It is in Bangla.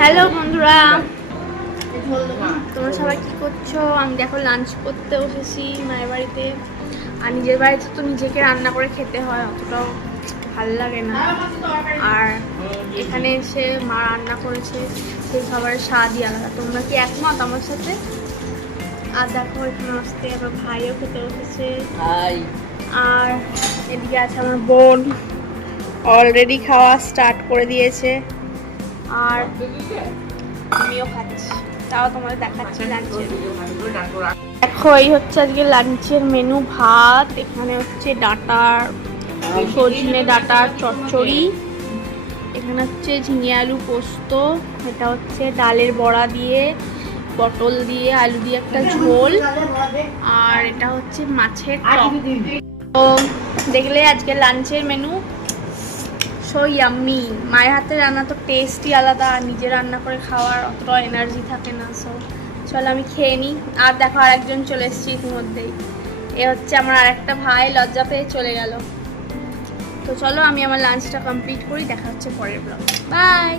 হ্যালো বন্ধুরা, তোমরা সবাই কি করছো? আমি দেখো লাঞ্চ করতে বসেছি মায়ের বাড়িতে। আর নিজের বাড়িতে তো নিজেকে রান্না করে খেতে হয়, অতটাও ভালো লাগে না। আর এখানে এসে মা রান্না করেছে, সেই খাবারের স্বাদই আলাদা। তোমরা কি একমত আমার সাথে? আর দেখো এখানে আসতে আমার ভাইও খেতে বসেছে। আর এদিকে আছে আমার বোন, অলরেডি খাওয়া স্টার্ট করে দিয়েছে। আর আমিও খাচ্ছি, তাও তোমাদের দেখাচ্ছি লাঞ্চের। দেখো এই হচ্ছে আজকে লাঞ্চের মেনু। ভাত, এখানে হচ্ছে ডাঁটার সজনে ডাঁটার চচ্চড়ি, এখানে হচ্ছে ঝিঙে আলু পোস্ত, এটা হচ্ছে ডালের বড়া দিয়ে পটল দিয়ে আলু দিয়ে একটা ঝোল, আর এটা হচ্ছে মাছের টক। তো দেখলে আজকে লাঞ্চের মেনু সো ইয়াম্মি। মায়ের হাতে রান্না তো টেস্টই আলাদা, আর নিজে রান্না করে খাওয়ার অতটা এনার্জি থাকে না। সো চলো আমি খেয়ে নিই। আর দেখো আরেকজন চলে এসেছি ইতিমধ্যেই, এ হচ্ছে আমার আরেকটা ভাই, লজ্জা পেয়ে চলে গেল। তো চলো আমি আমার লাঞ্চটা কমপ্লিট করি, দেখা হচ্ছে পরের ব্লগ। বাই।